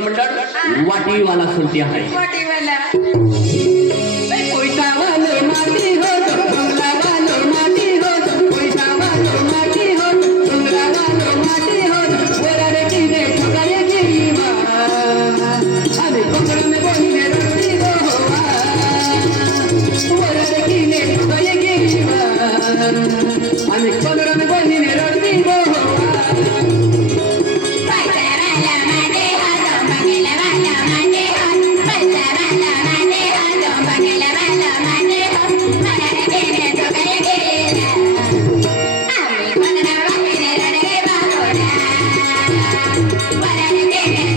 मित्रमंडळ वाटीवाला सुरती आहे है। I'm excited. Para que